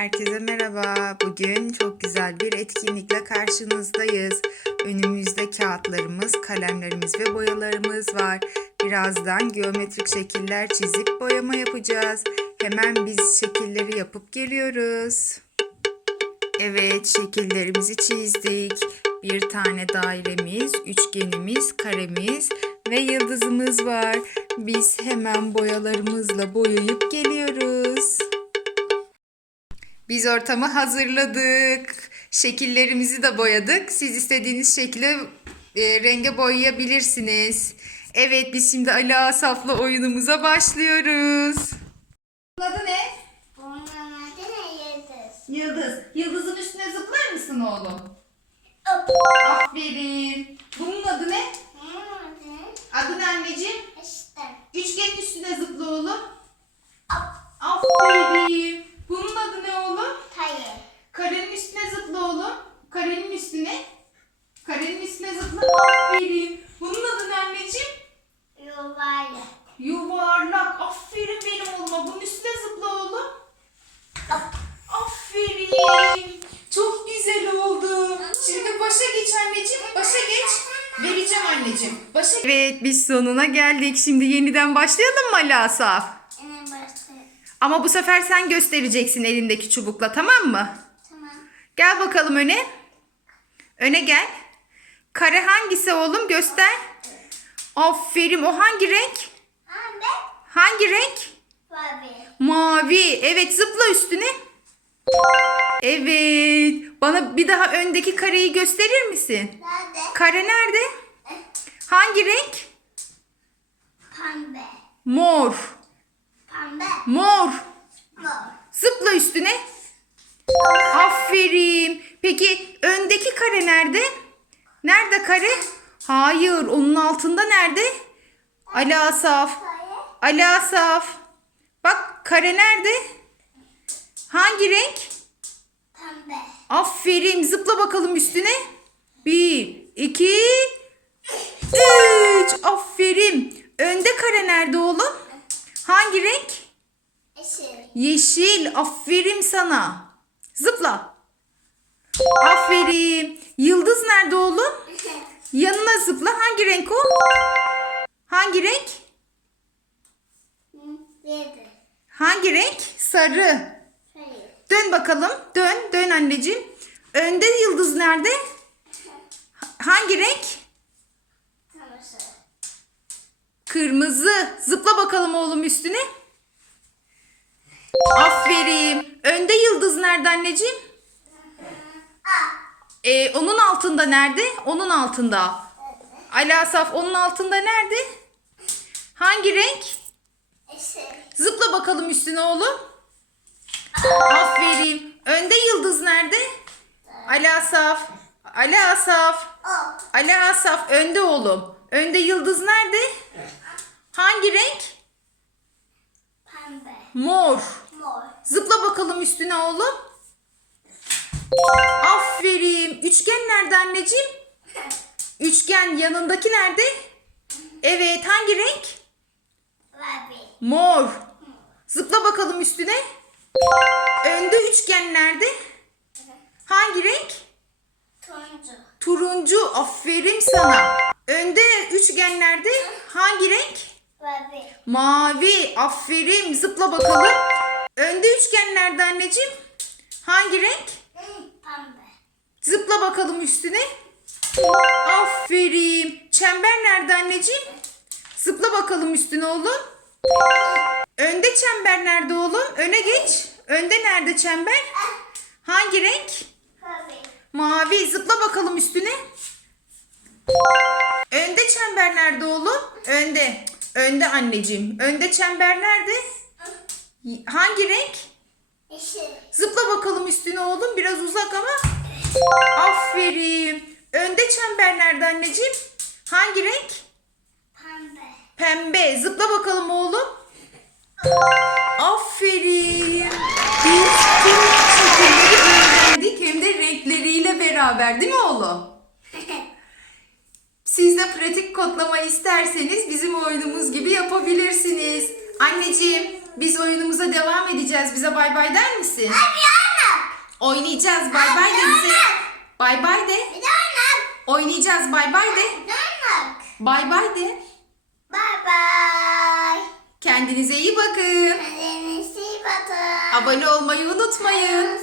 Herkese merhaba. Bugün çok güzel bir etkinlikle karşınızdayız. Önümüzde kağıtlarımız, kalemlerimiz ve boyalarımız var. Birazdan geometrik şekiller çizip boyama yapacağız. Hemen biz şekilleri yapıp geliyoruz. Evet, şekillerimizi çizdik. Bir tane dairemiz, üçgenimiz, karemiz ve yıldızımız var. Biz hemen boyalarımızla boyayıp geliyoruz. Biz ortamı hazırladık. Şekillerimizi de boyadık. Siz istediğiniz şekilde e, renge boyayabilirsiniz. Evet biz şimdi Ali Asaf'la oyunumuza başlıyoruz. Bunun adı ne? Bunun adı ne yıldız? Yıldız. Yıldızın üstüne zıplar mısın oğlum? Aferin. Yuvarlak. Aferin benim oğluma. Bunun üstüne zıpla oğlum. Aferin. Çok güzel oldu. Şimdi başa geç anneciğim. Başa geç. Vereceğim anneciğim. Başa Evet biz sonuna geldik. Şimdi yeniden başlayalım mı Ali Asaf? En başta. Ama bu sefer sen göstereceksin elindeki çubukla tamam mı? Tamam. Gel bakalım öne. Öne gel. Kare hangisi oğlum göster. Aferin o hangi renk? Hangi renk? Babi. Mavi. Evet zıpla üstüne. Evet. Bana bir daha öndeki kareyi gösterir misin? Nerede? Kare nerede? Hangi renk? Pembe. Mor. Pembe. Mor. Mor. Zıpla üstüne. Aferin. Peki öndeki kare nerede? Nerede kare? Hayır, onun altında nerede? Ali Asaf. Ali Asaf. Bak kare nerede? Hangi renk? Pembe. Aferin. Zıpla bakalım üstüne. Bir, iki, üç. Aferin. Önde kare nerede oğlum? Hangi renk? Yeşil. Yeşil. Aferin sana. Zıpla. Aferin. Yıldız nerede oğlum? Yanına zıpla. Hangi renk o? Hangi renk? Hangi renk? Sarı. Dön bakalım. Dön. Dön anneciğim. Önde yıldız nerede? Hangi renk? Tamam. Kırmızı. Zıpla bakalım oğlum üstüne. Aferin. Önde yıldız nerede anneciğim? Ee, onun altında nerede? Onun altında. Ali Asaf onun altında nerede? Hangi renk? Zıpla bakalım üstüne oğlum. Aferin. Önde yıldız nerede? Ali Asaf. Ali Asaf. Ali Asaf önde oğlum. Önde yıldız nerede? Hangi renk? Pembe. Mor. Mor. Zıpla bakalım üstüne oğlum. Aferin. Üçgen nerede anneciğim? Üçgen yanındaki nerede? Evet hangi renk? Mor. Zıpla bakalım üstüne. Önde üçgen nerede? Hangi renk? Turuncu. Turuncu. Aferin sana. Önde üçgen nerede? Hangi renk? Babi. Mavi. Aferin. Zıpla bakalım. Önde üçgen nerede anneciğim? Hangi renk? Pembe. Zıpla bakalım üstüne. Aferin. Çember nerede anneciğim? Zıpla bakalım üstüne oğlum. Önde çember nerede oğlum? Öne geç. Önde nerede çember? Hangi renk? Babi. Mavi. Zıpla bakalım üstüne. Önde çember nerede oğlum? Önde. Önde anneciğim. Önde çember nerede? Hangi renk? Yeşil. Zıpla bakalım üstüne oğlum. Biraz uzak ama. Aferin. Önde çember nerede anneciğim? Hangi renk? Pembe. Pembe. Zıpla bakalım oğlum. Aferin. Biz tüm şekilleri öğrendik hem de renkleriyle beraber değil mi oğlum? Siz de pratik kodlama isterseniz bizim oyunumuz gibi yapabilirsiniz. Anneciğim biz oyunumuza devam edeceğiz. Bize bay bay der misin? Abi anne. Oynayacağız bay bay de bize. Bay bay de. Bir oynak. Oynayacağız bay bay de. Bir oynak. Bay bay de. Bye bye. Kendinize iyi bakın. Kendinize iyi bakın. Abone olmayı unutmayın.